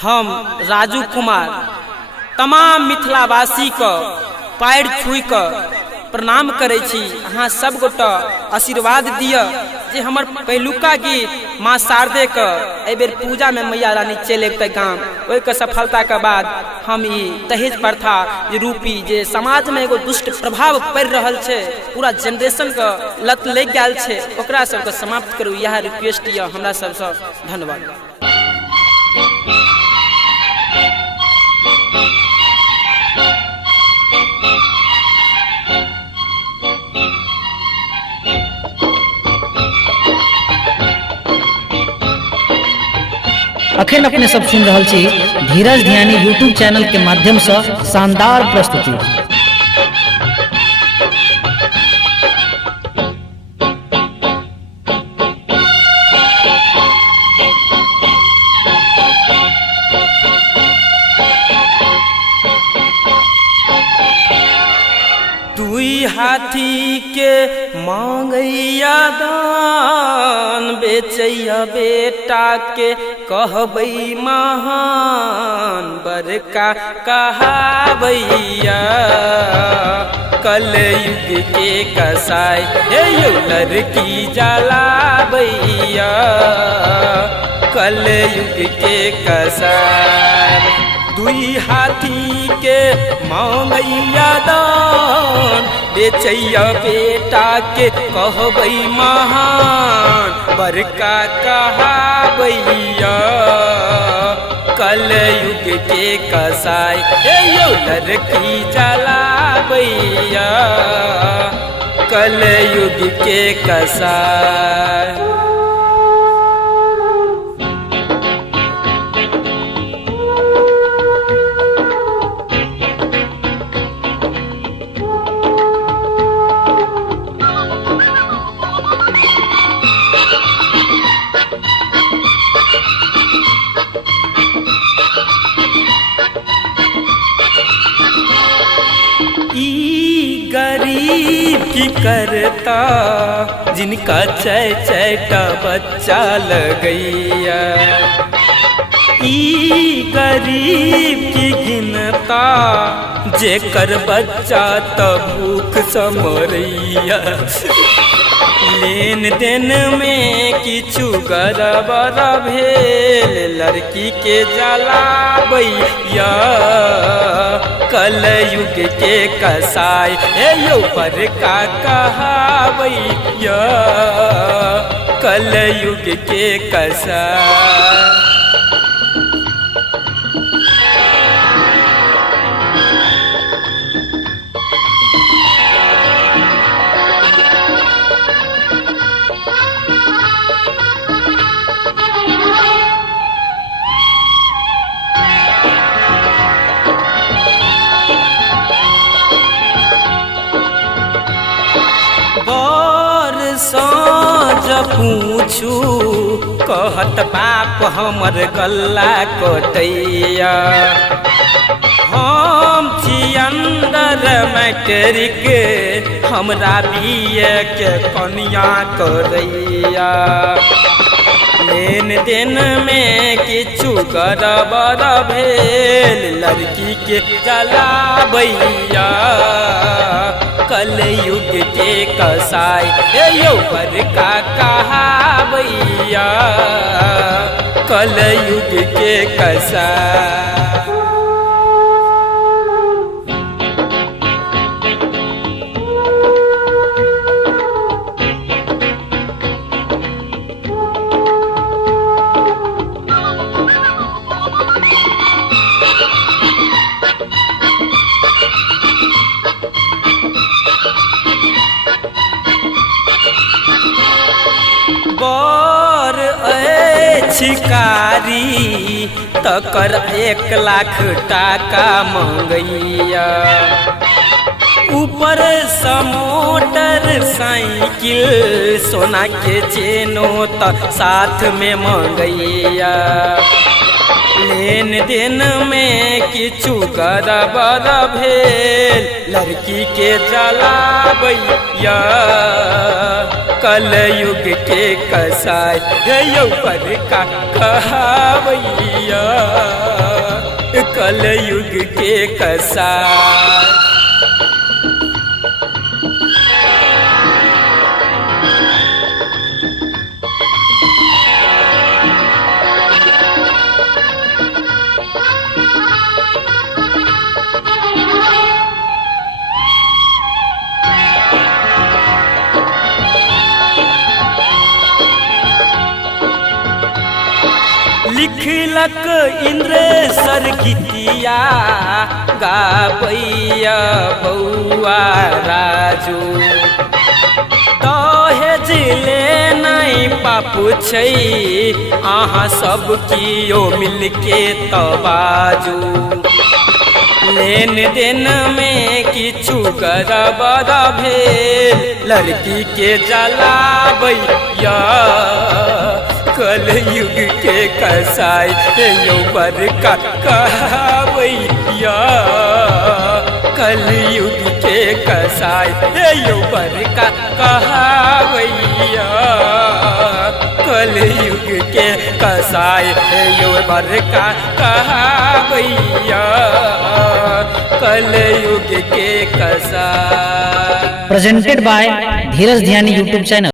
हम राजू कुमार तमाम मिथिलावासी को पैर छुई के प्रणाम करे छी। अहाँ सब गोटा आशीर्वाद दिया जे हमर पहिलुका गीत माँ शारदे के एहि बेर पूजा में मैया रानी चलि अबते गाम। ओहि के सफलता के बाद हम ई दहेज प्रथा रूपी जे समाज में एगो दुष्ट प्रभाव पड़ रहल छै, पूरा जनरेशन के लत लग गेल छै, ओकरा सबके समाप्त करू, यह रिक्वेस्ट यऽ हमरा सबसँ। धन्यवाद। अखन अपने सब सुन रहल छी धीरज ध्यानी यूट्यूब चैनल के माध्यम से शानदार प्रस्तुति। दुई हाथी के मांगैया दान, बेचैया बेटा के कहबै महान, बड़का कहावैया कलयुग के कसाई, हे यौ लड़की जलावैया कलयुग के कसाई। दुई हाथी के मांगैया दान, बेचैया बेटा के कहबै महान, बड़का कहावैया कलयुग के कसाई, हे यौ लड़की जलावैया कलयुग के कसाई। गरीब की करता जिनका चैटा बच्चा लगैया, ई गरीब की गिनता जेकर बच्चा त भूख समरैया। लेन देन में किछु गड़बड़ भेल, लड़की के जलावैया कलयुग के कसाई, हे यौ बड़का कहावैया कलयुग के कसाई। साँझ पूछू कहत बाप हमर गल्ला कटैया, हम छी अंदर मैट्रिक हमरा बीए के कन्या करैया। लेन देन में किछु गड़बड़ भेल, लड़की के जलावैया कलयुग के कसाई, हे यौ बड़का कहावैया कलयुग के कसाई। बर छिकारी तकर 1 लाख टाका मंगैया, ऊपर से मोटर साइकिल सोना के चेनो त साथ में मंगैया। लेन देन में किछु गड़बड़ भेल, लड़की के जलाबैया कलयुग के कसाई गयो पर का कहबैया कलयुग के कसाई। लिखलक इंद्र सर गीतिया गाबैया बौआ राजू, दहेज ले नहीं पापू छै अहाँ सब कियो मिलके तबाजू। लेन देन में किछु गड़बड़ भेल, लड़की के जलाबैया कलयुग के कसाई यो बड़का कहबैया कलयुग के कसाई यो बड़का कहबैया कलयुग के कसाई यो बड़का कहबैया कलयुग के कसाई। Presented by Dheeraj Dhyani YouTube channel.